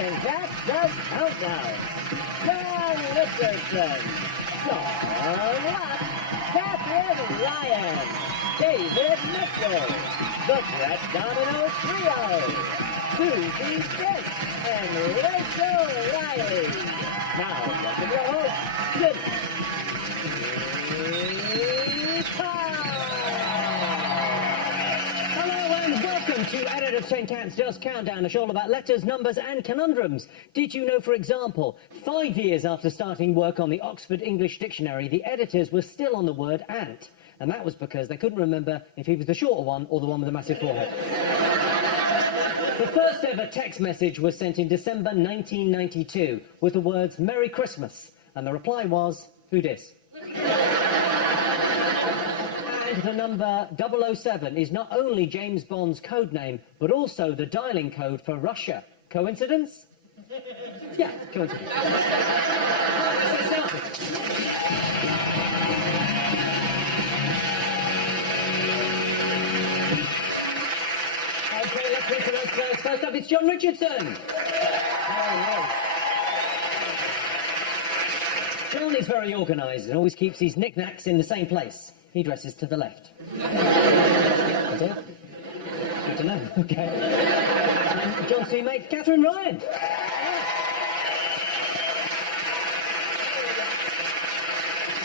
10 Cats Does Countdown. John Richardson, John Locke, Catherine Ryan, David Mitchell, the Brett Domino Trio, Susie Dent, and Rachel Riley. Now, welcome your host, Jim. Welcome to Ayoade of 10 Cats Does Countdown, a show all about letters, numbers and conundrums. Did you know, for example, 5 years after starting work on the Oxford English Dictionary, the editors were still on the word ant? And that was because they couldn't remember if he was the shorter one or the one with the massive forehead. The first ever text message was sent in December 1992 with the words, "Merry Christmas." And the reply was, "Who dis?" And the number 007 is not only James Bond's code name, but also the dialing code for Russia. Coincidence? Yeah, coincidence. Okay, let's meet the next players. First up, it's John Richardson. John is very organised and always keeps his knickknacks in the same place. He dresses to the left. I do? Good to know. Okay. And John's teammate, Catherine Ryan.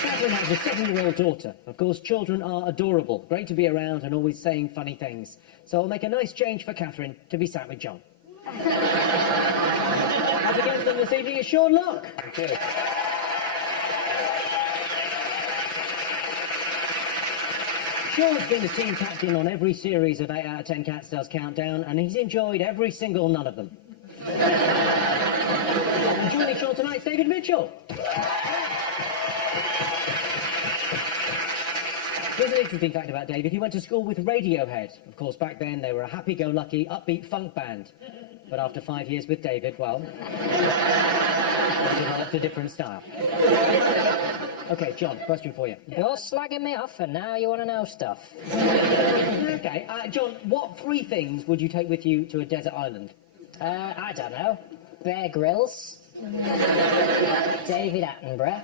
Catherine has a 7-year-old daughter. Of course, children are adorable, great to be around and always saying funny things. So I'll make a nice change for Catherine to be sat with John. Up against them this evening is Sean Locke. Thank you. Sean's been the team captain on every series of 8 out of 10 Cats Does Countdown, and he's enjoyed every single none of them. And joining Sean tonight's David Mitchell. There's an interesting fact about David. He went to school with Radiohead. Of course, back then they were a happy-go-lucky, upbeat funk band. But after 5 years with David, well, they developed a different style. Okay, John, question for you. You're slagging me off and now you want to know stuff. Okay, John, what 3 things would you take with you to a desert island? I don't know. Bear Grylls, David Attenborough,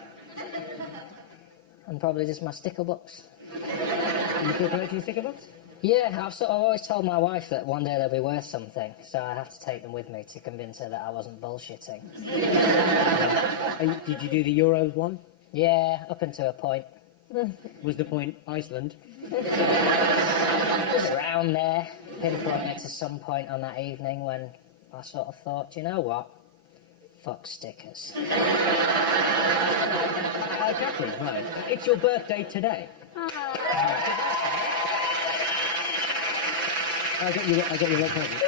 and probably just my sticker books. You still collecting sticker books? Yeah, I've always told my wife that one day they'll be worth something, so I have to take them with me to convince her that I wasn't bullshitting. Did you do the Euros one? Yeah, up until a point. Was the point Iceland? It was around there, pinpointed to some point on that evening when I sort of thought, you know what? Fuck stickers. Catherine, right. It's your birthday today. I got you a present.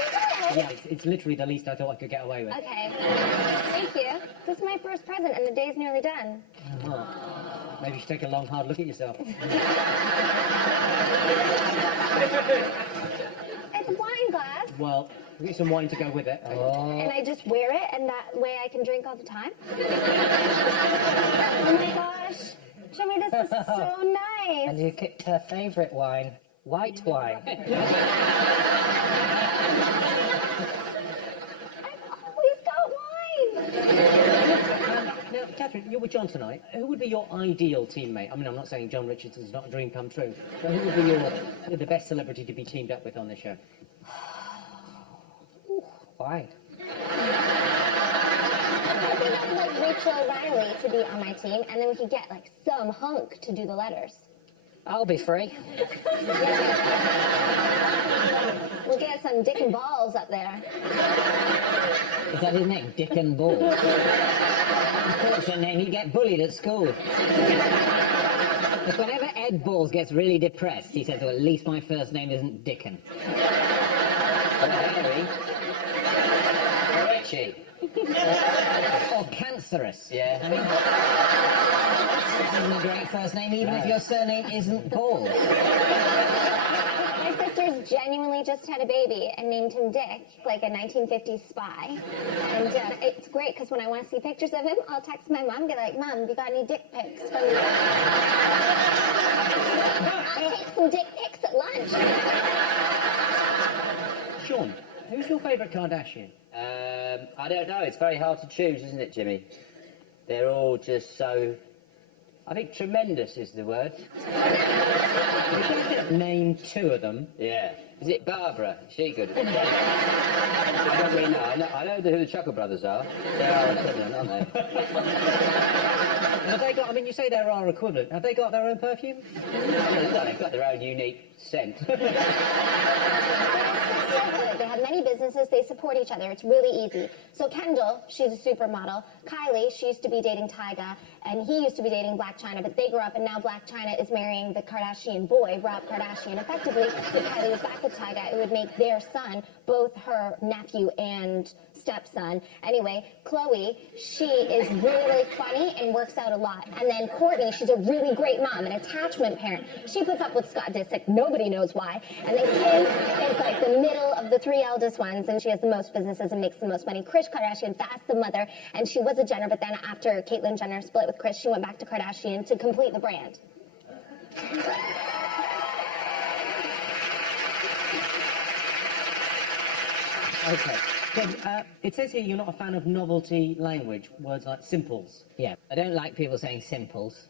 Yeah, it's literally the least I thought I could get away with. Okay. Thank you. This is my first present and the day's nearly done. Oh, maybe you should take a long, hard look at yourself. It's a wine glass. Well, we'll get some wine to go with it. And I just wear it and that way I can drink all the time. Oh my gosh. Show me, this is so nice. And you picked her favourite wine, white wine. Now, Catherine, you're with John tonight. Who would be your ideal teammate? I mean, I'm not saying John Richardson's not a dream come true, but who would be the best celebrity to be teamed up with on this show? Wine. I think I would like Rachel Riley to be on my team, and then we could get like some hunk to do the letters. I'll be free. We'll get some dick and balls up there. Is that his name? Dick and Ball? Unfortunately, he'd get bullied at school. But whenever Ed Balls gets really depressed, he says, well, at least my first name isn't Dickon. Or Harry. Or Richie. Or Cancerous, yeah. I mean, this isn't a great first name, even if your surname isn't Balls. My sister's genuinely just had a baby and named him Dick, like a 1950s spy. And it's great because when I want to see pictures of him, I'll text my mom and be like, Mom, you got any dick pics from me? I'll take some dick pics at lunch. Sean, who's your favourite Kardashian? I don't know. It's very hard to choose, isn't it, Jimmy? They're all just so... I think tremendous is the word. Name 2 of them. Yeah. Is it Barbara? Is she good? I don't really know. I know who the Chuckle Brothers are. They are equivalent, aren't they? Have they got, I mean, you say they're our equivalent. Have they got their own perfume? Yeah, they've got their own unique scent. They have many businesses, they support each other, it's really easy. So Kendall, she's a supermodel. Kylie, she used to be dating Tyga, and he used to be dating Black China, but they grew up, and now Black China is marrying the Kardashian boy, Rob Kardashian. Effectively, if Kylie was back with Tyga, it would make their son both her nephew and stepson. Anyway, Chloe, she is really, really funny and works out a lot. And then Courtney, she's a really great mom, an attachment parent. She puts up with Scott Disick, nobody knows why. And then Kim is like the middle of the 3 eldest ones, and she has the most businesses and makes the most money. Kris Kardashian, that's the mother, and she was a Jenner, but then after Caitlyn Jenner split with Kris, she went back to Kardashian to complete the brand. Okay. Then, it says here you're not a fan of novelty language, words like simples. Yeah, I don't like people saying simples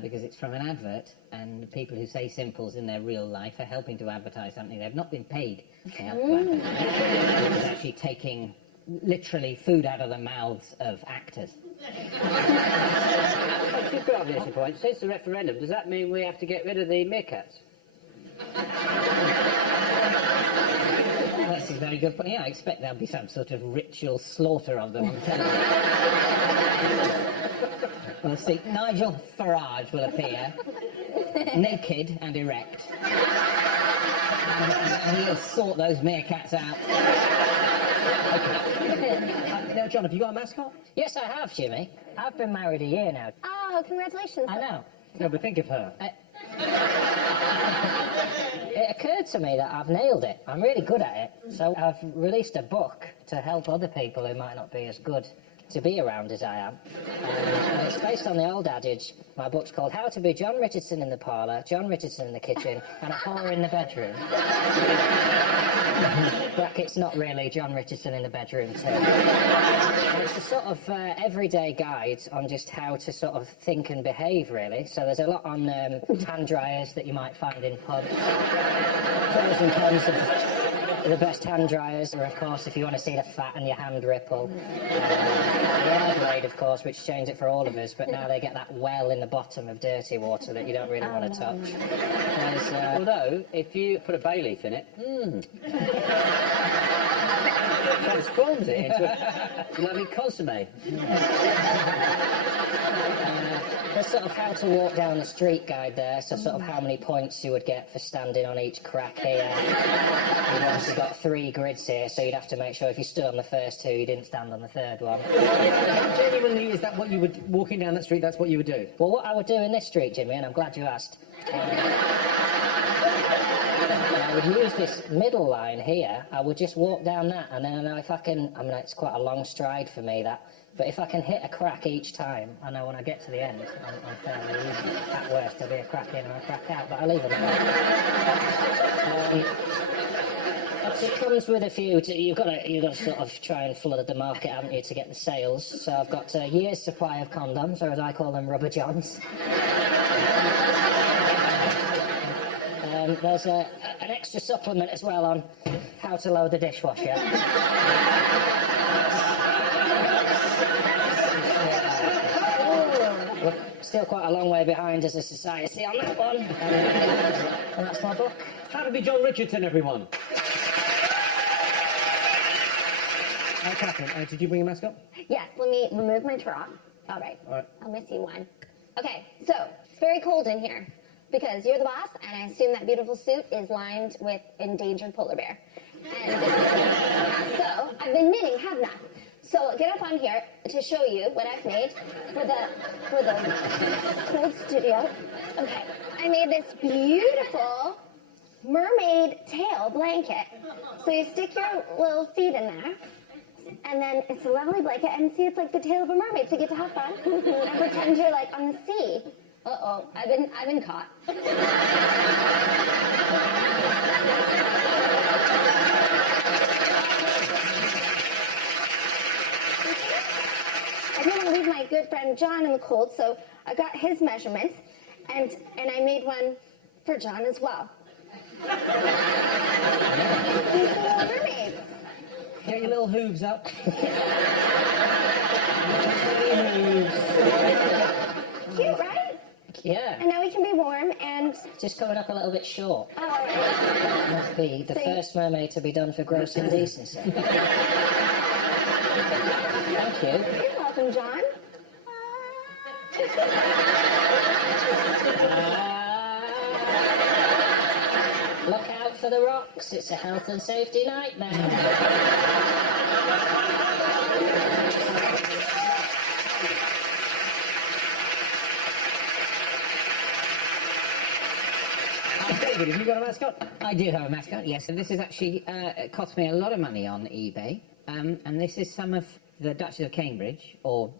because it's from an advert, and people who say simples in their real life are helping to advertise something they've not been paid to help to advertise. It's actually taking literally food out of the mouths of actors. You've got this point. Since the referendum, does that mean we have to get rid of the meerkats? That's a very good point. Yeah, I expect there'll be some sort of ritual slaughter of them on television. We'll see. Nigel Farage will appear, naked and erect. And he'll sort those meerkats out. Now, John, have you got a mascot? Yes, I have, Jimmy. I've been married a year now. Oh, congratulations. I know. No, but think of her. It occurred to me that I've nailed it. I'm really good at it. So I've released a book to help other people who might not be as good to be around as I am. And it's based on the old adage. My book's called How to Be John Richardson in the Parlour, John Richardson in the Kitchen, and a Whore in the Bedroom. Brackets, not really, John Richardson in the bedroom too. And it's a sort of everyday guide on just how to sort of think and behave, really. So there's a lot on hand dryers that you might find in pubs. Pros and cons of the best hand dryers are, of course, if you want to see the fat and your hand ripple. The air blade, of course, which changed it for all of us, but now they get that well in the bottom of dirty water that you don't really want to touch. Although, if you put a bay leaf in it, transforms it into a lovely consomme. There's sort of how to walk down the street guide there, so sort of how many points you would get for standing on each crack here. You've obviously got 3 grids here, so you'd have to make sure if you stood on the first 2, you didn't stand on the 3rd one. Genuinely, is that what you would, walking down that street, that's what you would do? Well, what I would do in this street, Jimmy, and I'm glad you asked, I would use this middle line here. I would just walk down that, and then I know if I can, I mean, it's quite a long stride for me, that, but if I can hit a crack each time, I know when I get to the end, I'm fairly easy. At worst, there'll be a crack in or a crack out, but I'll leave it at that. It comes with a few. You've got to sort of try and flood the market, haven't you, to get the sales? So I've got a year's supply of condoms, or as I call them, rubber johns. There's an extra supplement as well on how to load the dishwasher. We're still quite a long way behind as a society on that one. And that's my book. How to Be John Richardson, everyone. Catherine, did you bring a mascot? Yes, let me remove my straw. All right. I'll miss you one. Okay, so it's very cold in here because you're the boss, and I assume that beautiful suit is lined with endangered polar bear. And so I've been knitting, haven't I? So I'll get up on here to show you what I've made for the cold studio. Okay, I made this beautiful mermaid tail blanket. So you stick your little feet in there, and then it's a lovely blanket, and see, it's like the tail of a mermaid, so you get to have fun and pretend you're like on the sea. Uh-oh, I've been caught. good friend John in the cold, so I got his measurements, and I made one for John as well. These are little mermaids. Get your little hooves up. Cute, right? Yeah. And now we can be warm and... Just coming up a little bit short. Oh, all right. Must be the So- first mermaid to be done for gross indecency. Thank you. You're welcome, John. Look out for the rocks. It's a health and safety nightmare. David, have you got a mascot? I do have a mascot, yes, and this is actually, it cost me a lot of money on eBay, and this is some of the Duchess of Cambridge, or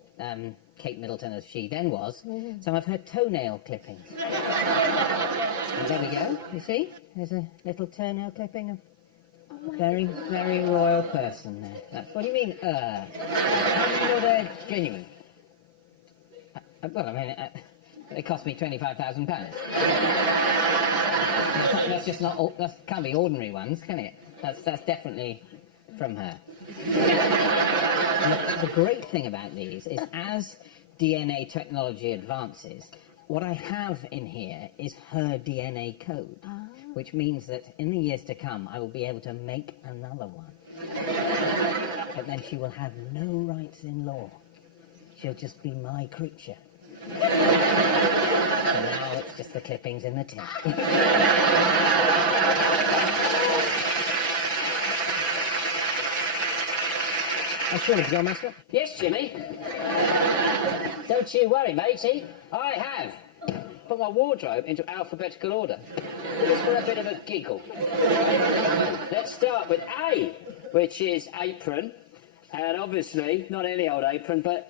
Kate Middleton as she then was, some of her toenail clippings. And there we go, you see? There's a little toenail clipping of a very, very royal person there. What do you mean, How do you know they're genuine? Well, I mean, it cost me £25,000. That's just not, that can't be ordinary ones, can it? That's definitely from her. The great thing about these is as DNA technology advances, what I have in here is her DNA code, which means that in the years to come, I will be able to make another one. But then she will have no rights in law. She'll just be my creature. So now it's just the clippings in the tin. I'm sure you've got a mascot. Yes, Jimmy. Don't you worry, matey. I have put my wardrobe into alphabetical order. Just for a bit of a giggle. Let's start with A, which is apron. And obviously, not any old apron, but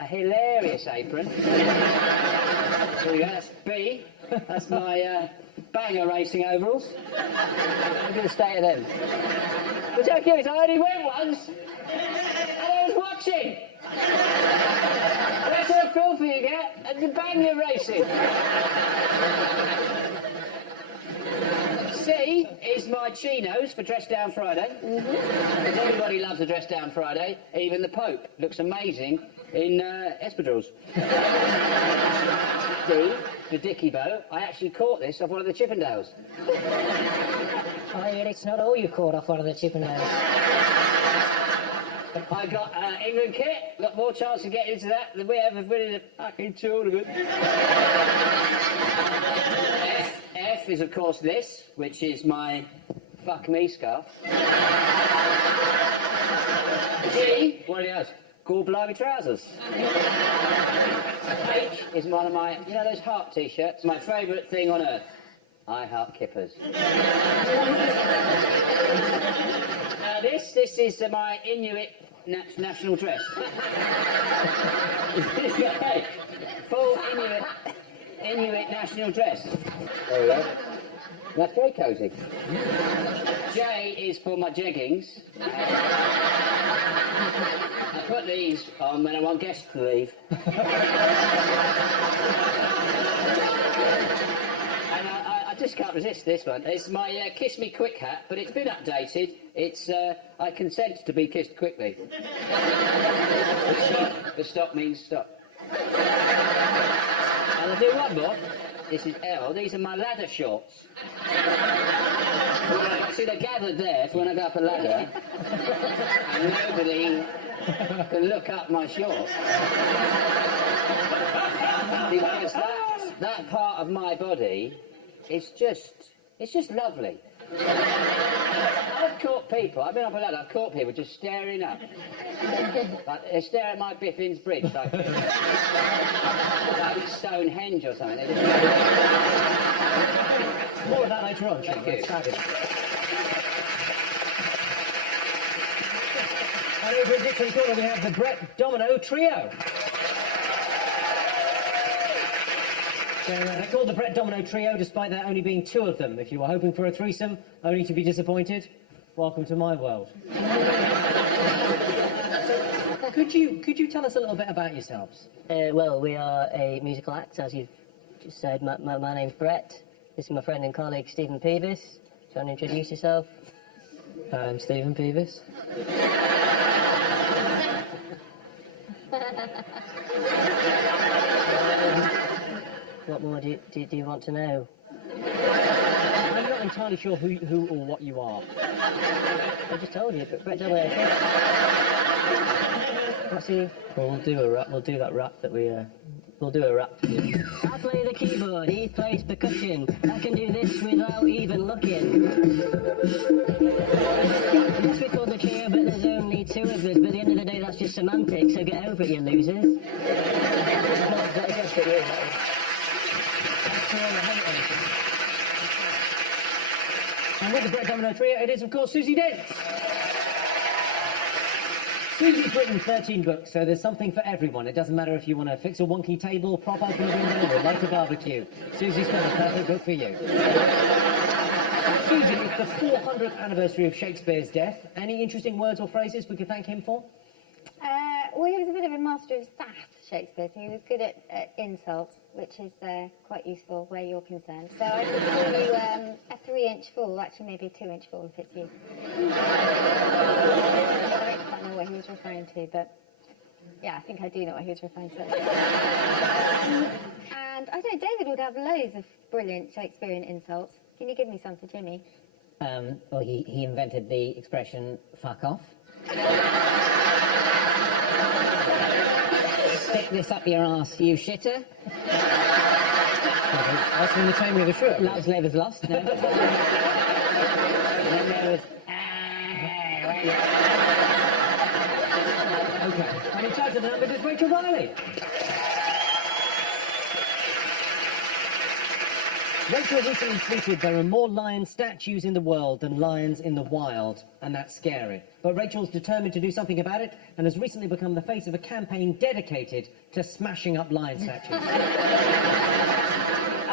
a hilarious apron. There we go, that's B. That's my banger racing overalls. Look at the state of them. But so cute, I only went once, and I was watching. That's how filthy you get at the banger racing. C is my chinos for Dress Down Friday. Because everybody loves a Dress Down Friday, even the Pope. Looks amazing in espadrilles. D, the Dicky bow. I actually caught this off one of the Chippendales. Oh, yeah, it's not all you caught off one of the Chippendales. I got England kit, got more chance of getting into that than we ever win in a fucking tournament. F is, of course, this, which is my fuck me scarf. G, what are those? Gore Blimey trousers. H is one of my, you know those heart t-shirts? My favourite thing on earth. I heart kippers. This is my Inuit national dress. Full Inuit national dress. There we go. That's very cosy. J is for my jeggings. I put these on when I want guests to leave. And I just can't resist this one. It's my Kiss Me Quick hat, but it's been updated. It's I consent to be kissed quickly. But stop means stop. And I'll do one more. This is L. These are my ladder shorts. See, they're gathered there for when I go up a ladder, and nobody can look up my shorts. Because that part of my body is just lovely. I've caught people, I've been up a ladder, I've caught people just staring up. Like, they stare at my Biffin's bridge, like Stonehenge or something. More of that later on, Thank you. That's fabulous. And over in Dixon Corner we have the Brett Domino Trio. They're called the Brett Domino Trio, despite there only being two of them. If you were hoping for a threesome, only to be disappointed, welcome to my world. Well, could you tell us a little bit about yourselves? Well, we are a musical act, as you've just said. My name's Brett. This is my friend and colleague, Stephen Peavis. Do you want to introduce yourself? I'm Stephen Peavis. What more do you want to know? I'm not entirely sure who or what you are. I just told you, but Brett W. What's he? Well, we'll do a rap. We'll do that rap that we. We'll do a rap for you. I play the keyboard, he plays percussion. I can do this without even looking. Yes, we call the trio, but there's only two of us. But at the end of the day, that's just semantics, so get over it, you losers. And with the Brett Domino Trio, it is, of course, Susie Dent. Susie's written 13 books, so there's something for everyone. It doesn't matter if you want to fix a wonky table, prop open a window, or light a barbecue. Susie's got the perfect book for you. Susie, it's the 400th anniversary of Shakespeare's death. Any interesting words or phrases we could thank him for? Well, he was a bit of a master of sass, Shakespeare, so he was good at insults, which is quite useful where you're concerned. So I could call you a 3-inch fool, actually maybe a 2-inch fool if it's you. I don't know what he was referring to, but yeah, I think I do know what he was referring to. And I know David would have loads of brilliant Shakespearean insults. Can you give me some for Jimmy? Well, he invented the expression, fuck off. Stick this up your arse, you shitter. That's from the Taming of the Shrew. Love's labour's lost, no. And then there was... Okay. And in charge of the numbers is Rachel Riley. Rachel recently tweeted there are more lion statues in the world than lions in the wild, and that's scary. But Rachel's determined to do something about it and has recently become the face of a campaign dedicated to smashing up lion statues.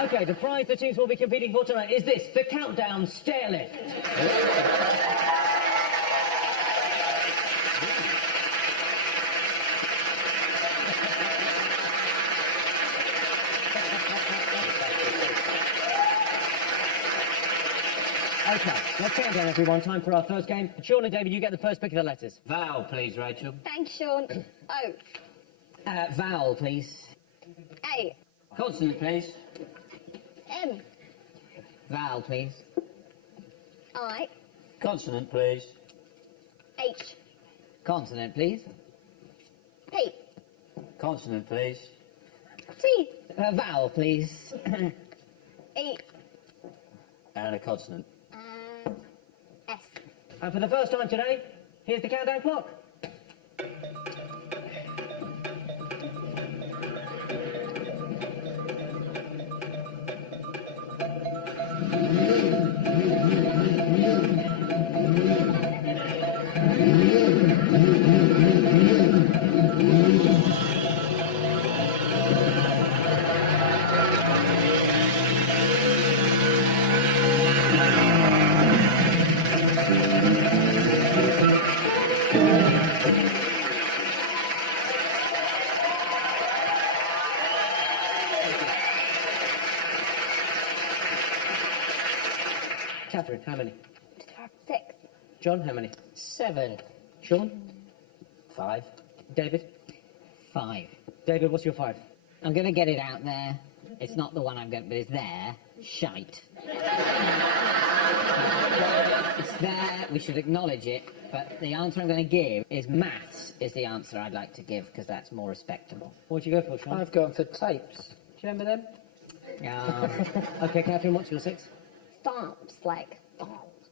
Okay, the prize the teams will be competing for tonight is this, the Countdown Stair Lift. Okay, let's count down, everyone. Time for our first game. Sean and David, you get the first pick of the letters. Vowel, please, Rachel. Thanks, Sean. O. Vowel, please. A. Consonant, please. M. Vowel, please. I. Consonant, please. H. Consonant, please. P. Consonant, please. T. Vowel, please. E. And a consonant. S. And for the first time today, here's the countdown clock. Catherine, how many? 6. John, how many? 7. Sean? 5. David? 5. David, what's your 5? I'm going to get it out there. It's not the one I'm going to, but it's there. Shite. It's there. We should acknowledge it. But the answer I'm going to give is maths is the answer I'd like to give because that's more respectable. What'd you go for, Sean? I've gone for tapes. Do you remember them? Okay, Catherine, what's your 6? Thomps, like thomps.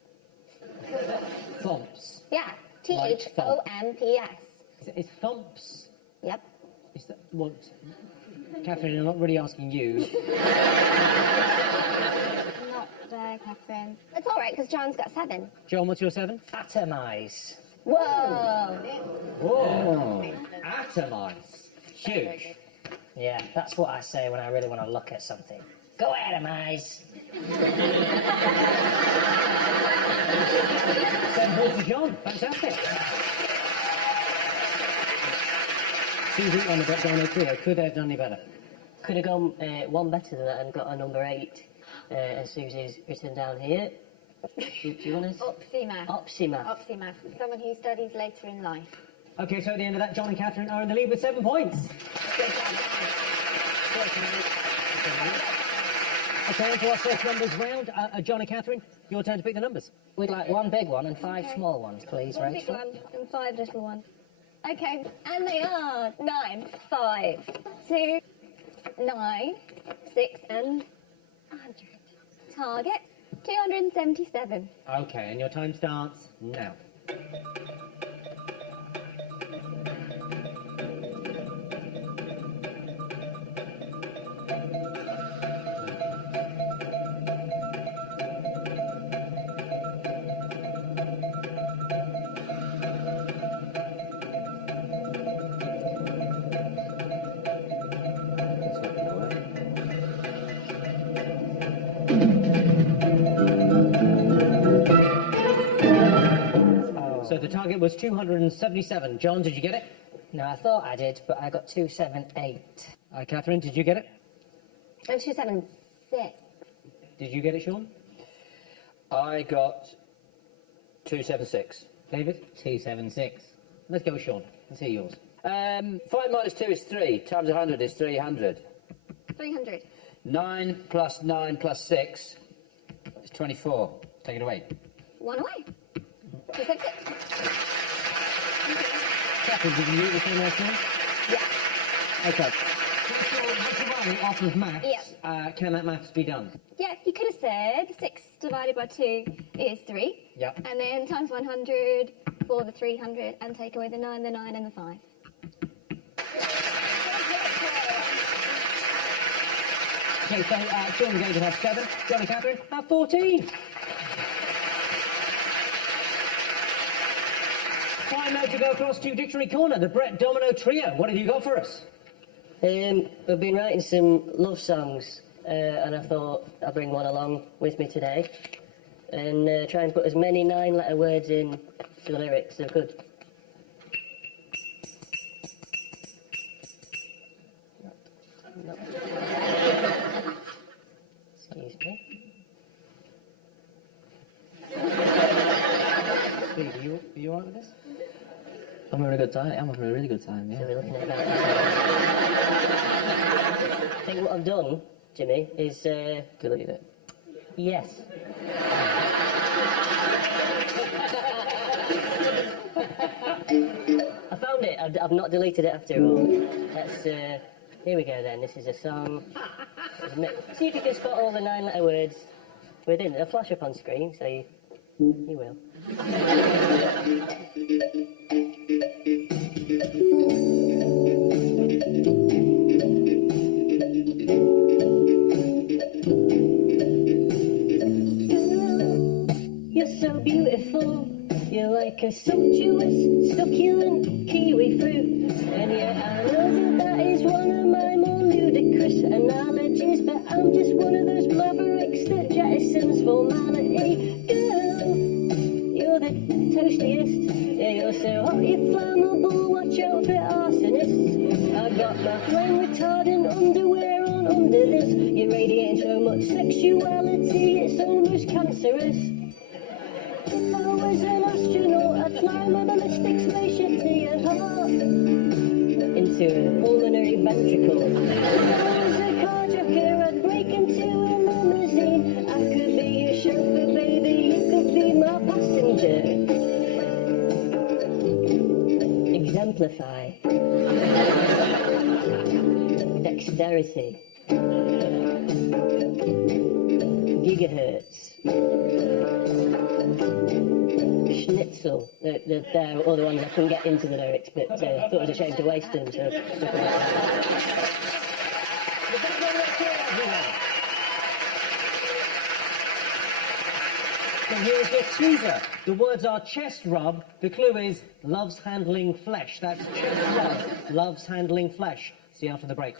Thomps. Yeah. Thomps. Is thomps? Yep. Is that what? Catherine, I'm not really asking you. Not there, Catherine. It's all right because John's got 7. John, what's your 7? Atomize. Whoa. Whoa! Atomize. Huge. Yeah, that's what I say when I really want to look at something. Go atomize. 7 points for John. Fantastic. Susie on the Brett Domino trio. Could they have done any better? Could have gone one better than that and got a number 8, as Susie's written down here. Do you want to? Opsimath. Opsimath. Opsimath. Someone who studies later in life. Okay, so at the end of that, John and Catherine are in the lead with 7 points. Okay, on to our first numbers round. John and Catherine, your turn to pick the numbers. We'd like one big one and 5 small ones, please, One big Rachel. one and 5 little ones. Okay, and they are 9, 5, 2, 9, 6, and 100. Target 277. Okay, and your time starts now. So the target was 277. John, did you get it? No, I thought I did, but I got 278. Catherine, did you get it? And 276. Did you get it, Sean? I got 276. David? 276. Let's go with Sean. Let's hear yours. 5 minus 2 is 3, times 100 is 300. 300. 9 plus 9 plus 6 is 24. Take it away. 1 away. 276. Catherine, did you do the same as Sean? Yeah. Okay. Mr. Riley offers maths. Yeah. Can that maths be done? Yeah, you could have said 6 divided by 2 is 3. Yeah. And then times 100 for the 300 and take away the 9, the 9 and the 5. Okay, so Sean and David have 7. John and Catherine have 14. Time now to go across to Dictionary Corner, the Brett Domino Trio. What have you got for us? We've been writing some love songs, and I thought I'd bring one along with me today and try and put as many 9-letter words in the lyrics as I could. Excuse me. Steve, are you all right with this? I'm having a good time. I'm having a really good time, So yeah. we're looking at that. I think what I've done, Jimmy, is Deleted it. yes. I found it. I've not deleted it after all. That's here we go then. This is a song. See if you can spot all the 9-letter words within. They'll flash up on screen, so you will. You're so beautiful. You're like a sumptuous, succulent kiwi fruit. And yet I know that is one of my more ludicrous analogies. But I'm just one of those mavericks that jettisons formality. Girl, you're the toastiest. Yeah, you're so hot, you're flammable. Watch out for arsonists. I got my flame retardant underwear on under this. You're radiating so much sexuality, it's almost cancerous. If I was an astronaut, I'd fly my ballistic spaceship to your heart, into a pulmonary ventricle. If I was a carjacker, I'd break into a limousine. I could be your chauffeur, baby, you could be my passenger. Exemplify. Dexterity. Gigahertz. Schnitzel. They're all the ones I couldn't get into the lyrics, but thought it was a shame to waste them, so stuck with it. So here's the teaser. The words are chest rub. The clue is loves handling flesh. That's chest rub, loves handling flesh. See you after the break.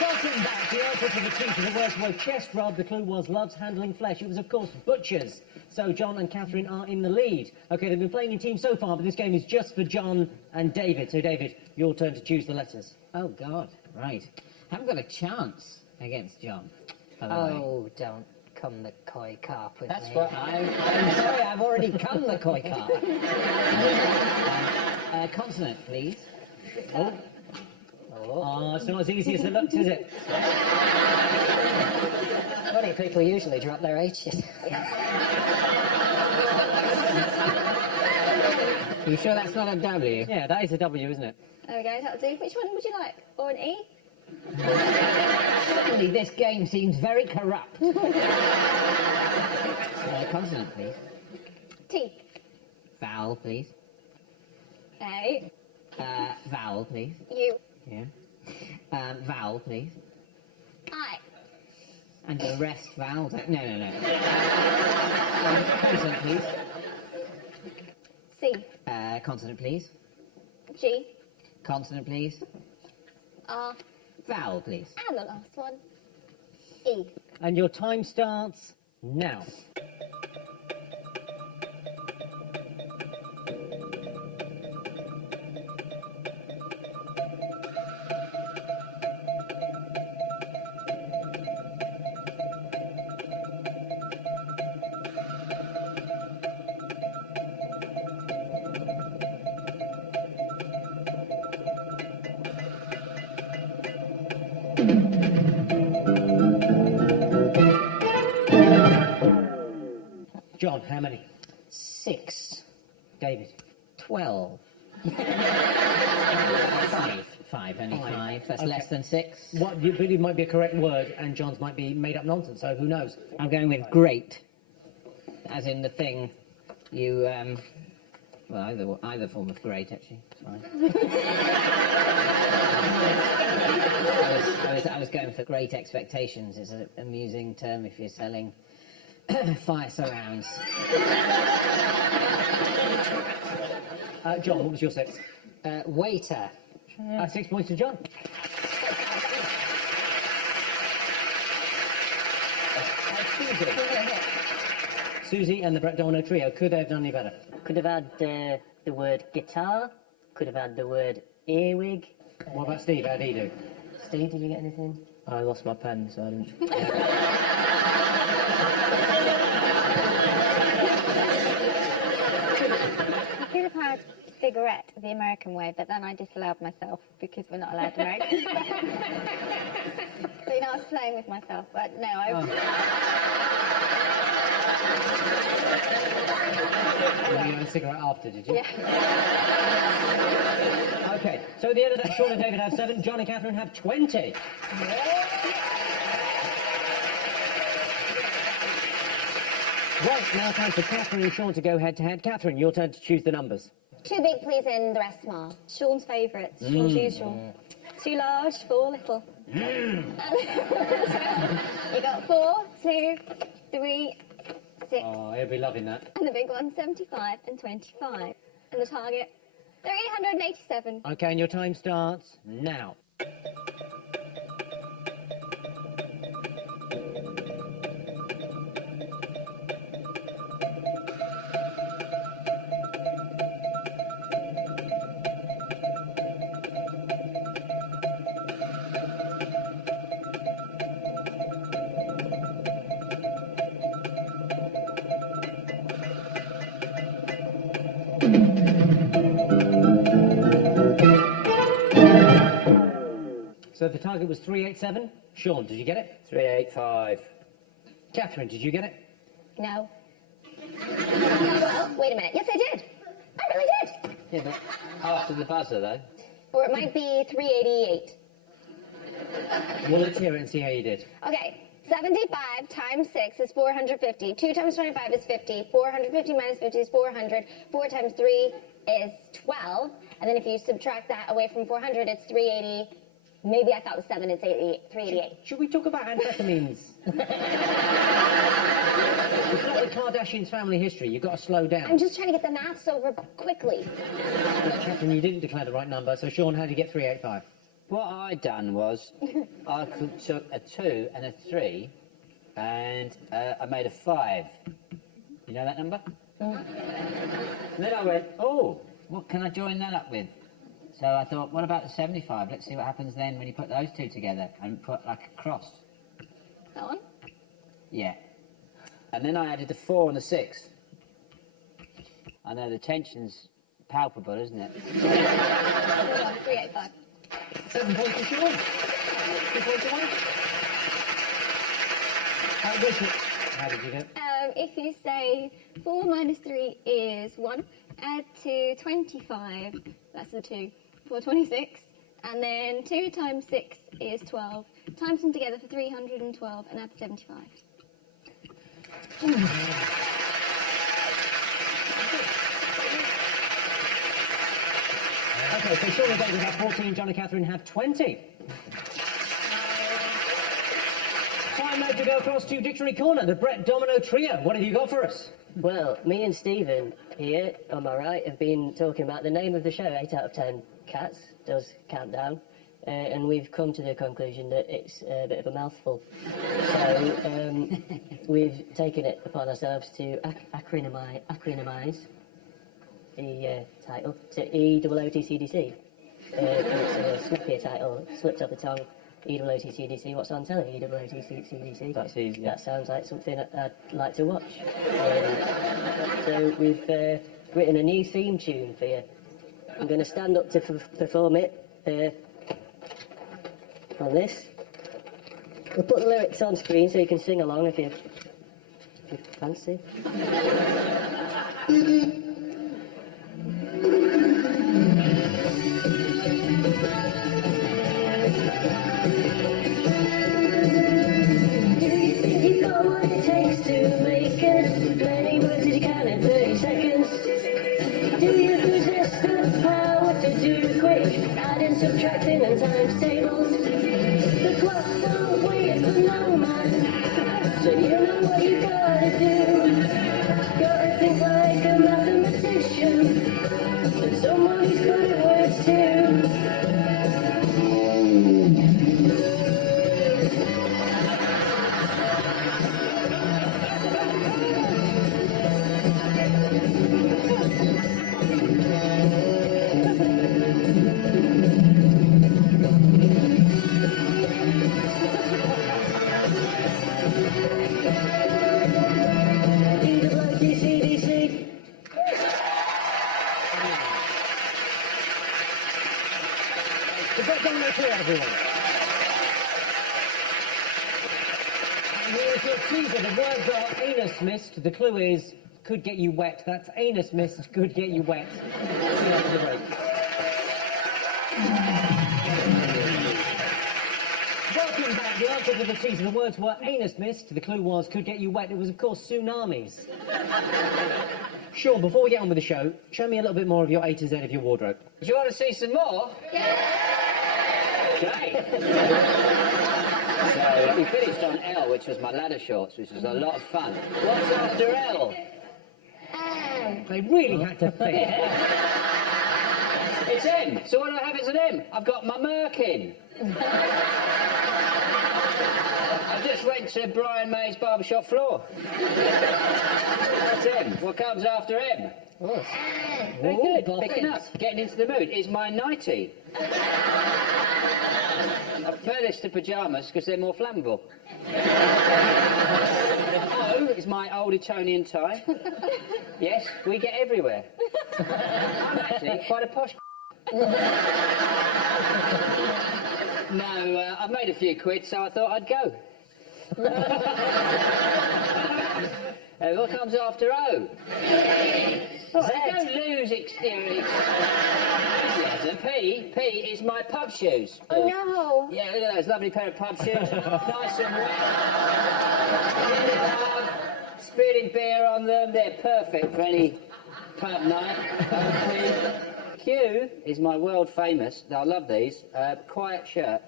Welcome back. answer to the key to the worst word, chest rub, the clue was loves handling flesh. It was, of course, butchers. So John and Catherine are in the lead. OK, they've been playing in teams so far, but this game is just for John and David. So, David, your turn to choose the letters. Oh, God. Right. Haven't got a chance against John, by the way. Oh, don't come the coy carp with That's me. what I'm sorry, I've already come the coy carp. Consonant, please. Oh, it's not as easy as it looks, is it? Funny, people usually drop their H's. You sure that's not a W? Yeah, that is a W, isn't it? There we go, that'll do. Which one would you like? Or an E? Suddenly this game seems very corrupt. Consonant, please. T. Vowel, please. A. Vowel, please. U. Yeah. Vowel, please. I. And the rest vowels. No. Consonant, please. C. Consonant, please. G. Consonant, please. R. Vowel, please. And the last one. E. And your time starts now. John, how many? 6. David. 12. 5. Only 5. That's Okay. less than 6. What you believe might be a correct word, and John's might be made up nonsense, so who knows? I'm going with great. As in the thing you, well, either form of great, actually. It's fine. I was going for great expectations. It's an amusing term if you're selling fire surrounds. John, what was your 6? Waiter. 6 points to John. Susie. Susie and the Brett Domino Trio, could they have done any better? Could have had the word guitar. Could have had the word earwig. What about Steve? How did he do? Steve, did you get anything? I lost my pen, so I didn't. I could have had cigarette the American way, but then I disallowed myself because we're not allowed Americans. So, you know, I was playing with myself, but no, I... You had a cigarette after, did you? Yeah. Okay, so at the end of that, Sean and David have 7, John and Catherine have 20. Right, now time for Catherine and Sean to go head-to-head. Catherine, your turn to choose the numbers. Too big, please, and the rest small. Sean's favourite. Sean's usual. Too large, 4 little. You got 4, 2, 3, 6. Oh, he'll be loving that. And the big one, 75 and 25. And the target, 387. Okay, and your time starts now. So the target was 387. Sean, did you get it? 385. Catherine, did you get it? No. Oh, wait a minute. Yes, I did. I really did. Yeah, but after the buzzer, though. Or it might be 388. Well, let's hear it and see how you did. Okay. 75 times 6 is 450. 2 times 25 is 50. 450 minus 50 is 400. 4 times 3 is 12. And then if you subtract that away from 400, it's 380. Maybe I thought it was 7, it's 388. Should we talk about amphetamines? It's not the Kardashians' family history. You've got to slow down. I'm just trying to get the maths over quickly. Catherine, you didn't declare the right number, so Sean, how did you get 385? What I done was, I took a 2 and a 3, and I made a 5. You know that number? And then I went, oh, what can I join that up with? So I thought, what about the 75? Let's see what happens then when you put those two together and put like a cross. That one? Yeah. And then I added the 4 and the 6. I know the tension's palpable, isn't it? 385. 7 points to Sean. 2 points away. Richard, how did you do? If you say 4 minus 3 is 1, add to 25, that's the 2, for 26, and then 2 times 6 is 12. Times them together for 312 and add 75. Okay, so Sean and David have 14, John and Catherine have 20. Time now to go across to Dictionary Corner, the Brett Domino Trio. What have you got for us? Well, me and Stephen here, on my right, have been talking about the name of the show, 8 out of 10 cats, does countdown, and we've come to the conclusion that it's a bit of a mouthful. So we've taken it upon ourselves to acronymise the title to EOOTCDC. It's a snappier title, slipped off the tongue. EOOTCDC, what's on telly? EOOTCDC. That's easy, yeah. That sounds like something I'd like to watch. So we've written a new theme tune for you. I'm going to stand up to perform it on this. We'll put the lyrics on screen so you can sing along if you fancy. Subtracting and times tables. The clock don't wait for no man. So you know what you gotta do. Gotta think like a mathematician. And someone who's good at words too. Everyone. Here's your teaser. The words are anus mist. The clue is could get you wet. That's anus mist, could get you wet. See you after the break. Welcome back. The answer to the teaser. The words were anus mist. The clue was could get you wet. It was, of course, tsunamis. Sure, before we get on with the show, show me a little bit more of your A to Z of your wardrobe. Do you want to see some more? Okay. So we finished on L, which was my ladder shorts, which was a lot of fun. What's after L? They really had to fit. It's M. So what do I have as an M? I've got my Merkin. I just went to Brian May's barbershop floor. That's M. What comes after M? Oh, Very good. Picking up. Getting into the mood. Is my nightie. I prefer this to pyjamas because they're more flammable. O is my old Etonian tie. Yes, we get everywhere. I'm actually quite a posh. No, I've made a few quid, so I thought I'd go. What comes after O? Don't lose enthusiasm. P is my pub shoes. Oh no! Yeah, look at those lovely pair of pub shoes. Nice and wet. Spitting beer on them. They're perfect for any pub night. Q is my world famous, I love these, quiet shirt.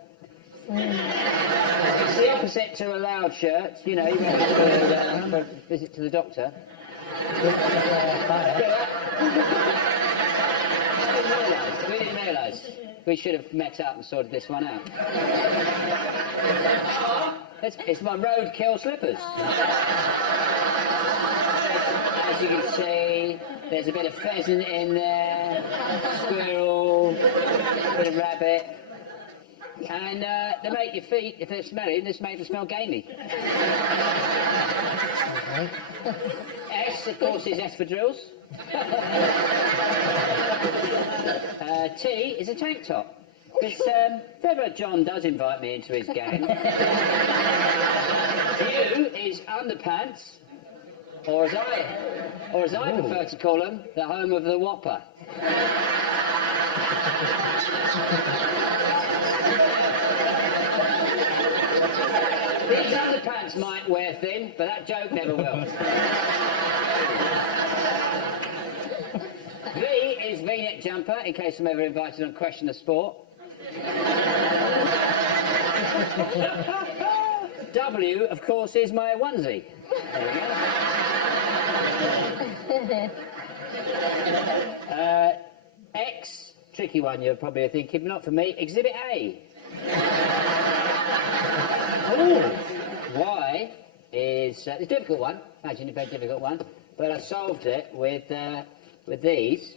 It's the opposite to a loud shirt, you know, you go for a visit to the doctor. We didn't realise. We should have met up and sorted this one out. It's my roadkill slippers. As you can see, there's a bit of pheasant in there, squirrel, bit of rabbit. And they make your feet, if they're smelly, they make them smell gamey. S, of course, is espadrilles. T is a tank top. Because if ever John does invite me into his gang. U is underpants, or as I prefer to call them, the home of the Whopper. These underpants might wear thin, but that joke never will. V is V-neck jumper, in case I'm ever invited on Question of Sport. W, of course, is my onesie. There we go. X, tricky one you're probably thinking, but not for me, Exhibit A. Ooh. Y is a difficult one, imagine a very difficult one, but I solved it with these,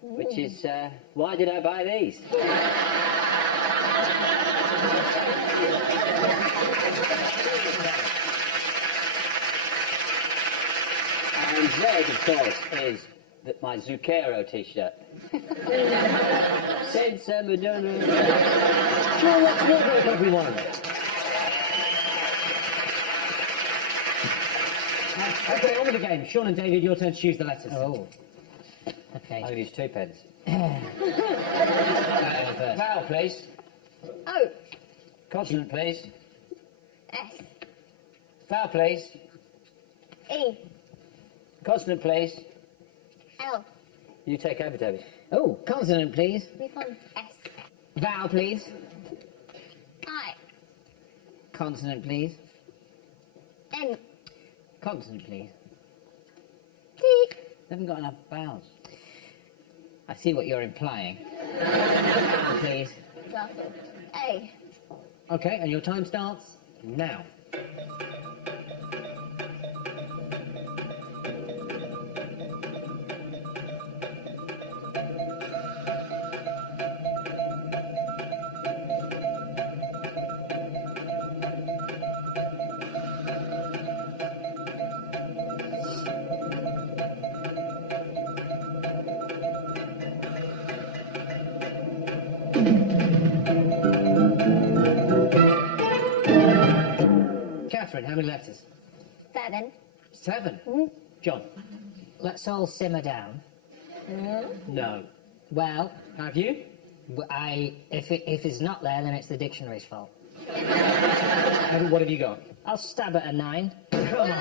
which is, why did I buy these? And Z, of course, is my Zucchero t-shirt. Senza Madonna. Sure, let's work, everyone. Okay, on with the game. Sean and David, your turn to choose the letters. Oh. Okay. I'm going to use 2 pens. Vowel, please. O. Consonant, please. S. Vowel, please. E. Consonant, please. L. You take over, David. Oh, consonant, please. Be fun. S. Vowel, please. I. Consonant, please. N. Consonant, please. T. They haven't got enough vowels. I see what you're implying. Vowel, please. Example. A. Okay, and your time starts now. Catherine, how many letters? 7. 7. John? Let's all simmer down. No. Well, Have you? if it's not there, then it's the dictionary's fault. What have you got? I'll stab at a 9. Come on.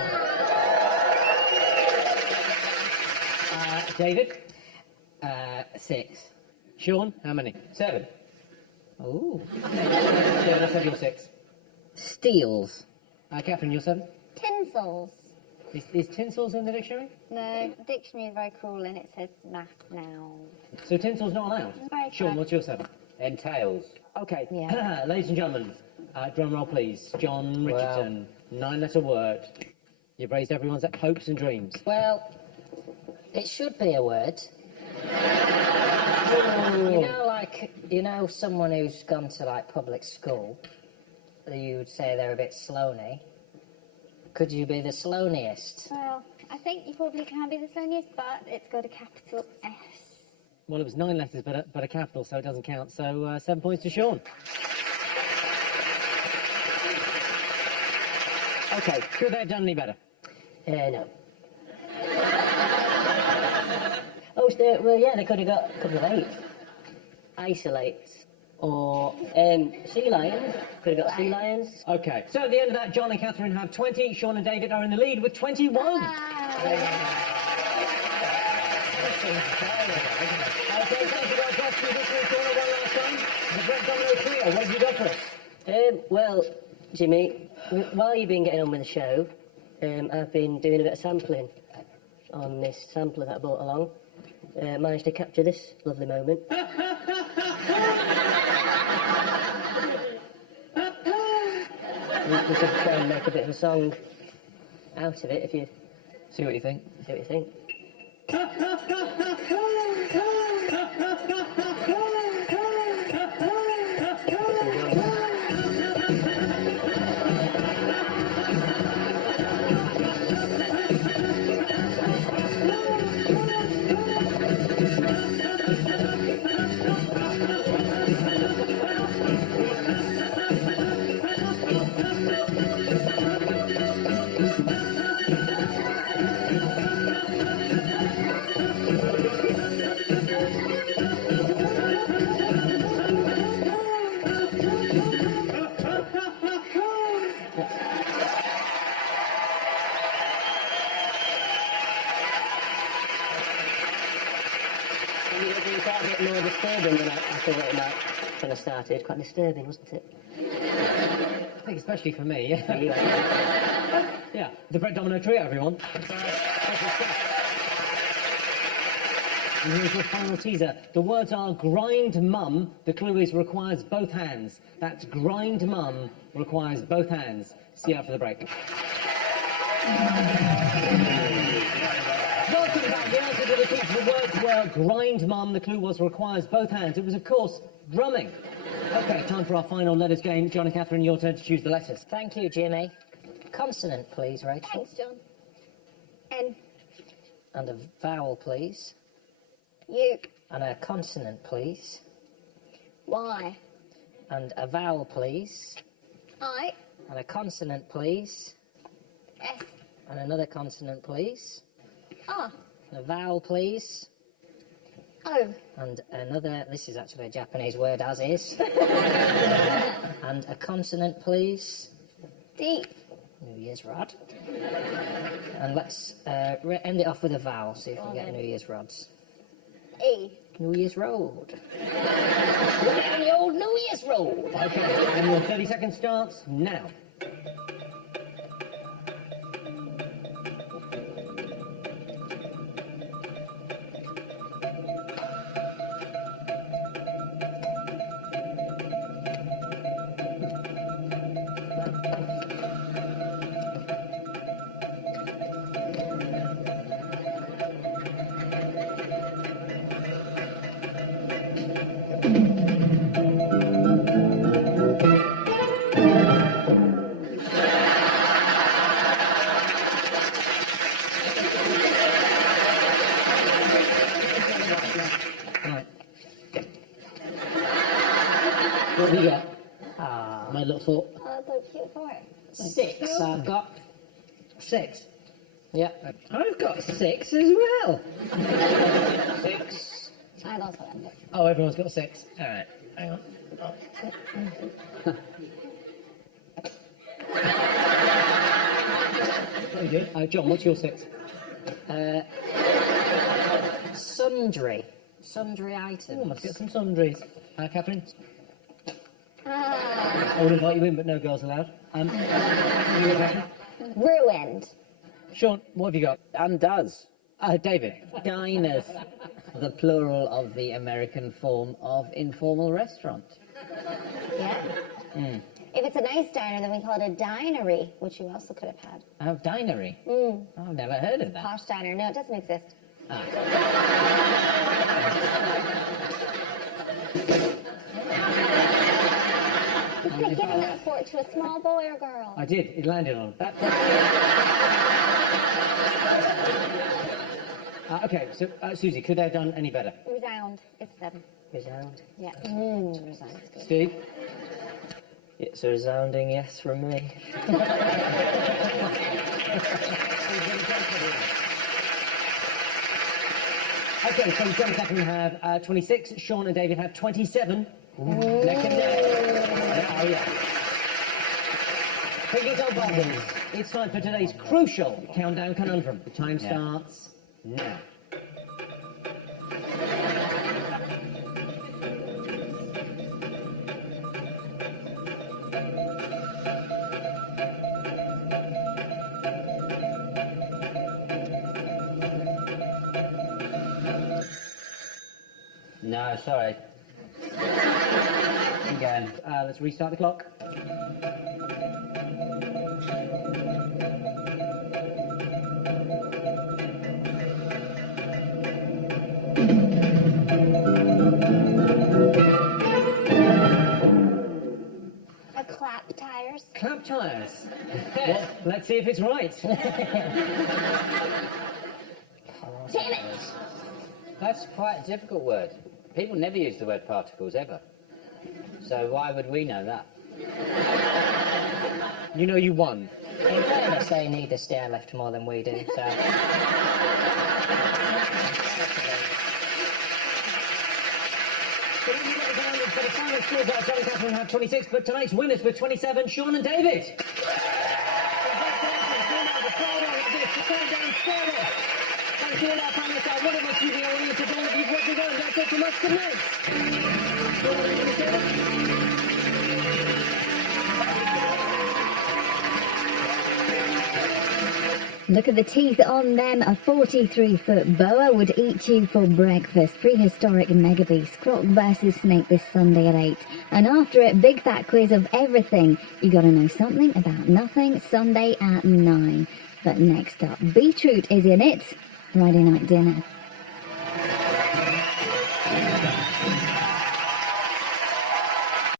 David? 6. Sean, how many? 7. Ooh. Yeah, let's have your 6. Steals. Catherine, your 7? Tinsels. Is tinsels in the dictionary? No, the dictionary is very cruel and it says mass now. So tinsel's not allowed? Very Sean, sad. what's your 7? Entails. Okay. Yeah. Ladies and gentlemen, drum roll please. John Richardson, 9-letter word. You've raised everyone's hopes and dreams. Well, it should be a word. You know, someone who's gone to, like, public school, you would say they're a bit slony. Could you be the sloniest? Well, I think you probably can be the slowest, but it's got a capital S. Well, it was 9 letters, but a capital, so it doesn't count. So 7 points to Sean. Okay, could they have done any better? No. Oh, well, yeah, they could have got a couple of 8. Isolates. Or sea lions. Could have got sea lions. Okay, so at the end of that, John and Catherine have 20. Sean and David are in the lead with 21. Okay, thank you very much for this corner one last time. The Brett Domino Trio, what have you got for us? Well, Jimmy, while you've been getting on with the show, I've been doing a bit of sampling on this sampler that I brought along. Managed to capture this lovely moment. We could try and make a bit of a song out of it if you See what you think. see what you think. It was quite a bit more disturbing than I thought it might when I started. Quite disturbing, wasn't it? I think especially for me, yeah. You reckon? Yeah, the Brett Domino Trio, everyone. And here's your final teaser. The words are grind mum. The clue is requires both hands. That's grind mum requires both hands. See you after the break. Welcome back. The answer to the teaser. The words were grind mum. The clue was requires both hands. It was, of course, drumming. Okay, time for our final letters game. John and Catherine, your turn to choose the letters. Thank you, Jimmy. Consonant, please, Rachel. Thanks, John. N. And a vowel, please. U. And a consonant, please. Y. And a vowel, please. I. And a consonant, please. S. And another consonant, please. R. And a vowel, please. O. And another, this is actually a Japanese word, as is. And a consonant, please. D. New Year's Rod. And let's end it off with a vowel, see if we get New Year's Rods. E. New Year's Road. We're down the old New Year's Road. Okay, and your 30 seconds starts now. What have you got? My little thought. Oh, so cute for it. 6 I've got. 6. Yeah. I've got 6 as well. 6. I've also got it. Oh, everyone's got 6. All right, hang on. Very good. John, what's your 6? Sundry. Sundry items. Oh, must get some sundries. Catherine? Ah. I would invite you in, but no girls allowed. You got Catherine? Ruined. Sean, what have you got? Undoes. David? Diners. The plural of the American form of informal restaurant. Yeah. If it's a nice diner, then we call it a dinery, which you also could have had. Oh, dinery. I've never heard of that. Posh diner. No, it doesn't exist. You could have given that fork to a small boy or girl. I did. It landed on. Okay, so Susie, could they have done any better? Resound. It's 7. Resound. Yeah. Resound. Is good. Steve? It's a resounding yes from me. Okay, so John and Catherine have 26, Sean and David have 27. Neck and neck. Oh, yeah. Fingers on buttons. It's time for today's crucial countdown conundrum. The time starts now. No, sorry. Keep going. Let's restart the clock. A clap tires. Clap tyres. Well, let's see if it's right. Damn it! That's quite a difficult word. People never use the word particles ever. So why would we know that? You know you won. In fairness, they need the stair lift more than we do, so... So then you get the round for the final scores out. John and Catherine have 26, but tonight's winners with 27, Sean and David. Thank you all our panelists, our wonderful studio audience, and all of you for watching. That's it from us. Good night. Look at the teeth on them. A 43-foot boa would eat you for breakfast. Prehistoric megabeast. Croc versus snake this Sunday at 8. And after it, big fat quiz of everything. You gotta know something about nothing. Sunday at 9. But next up, beetroot is in it. Friday night dinner.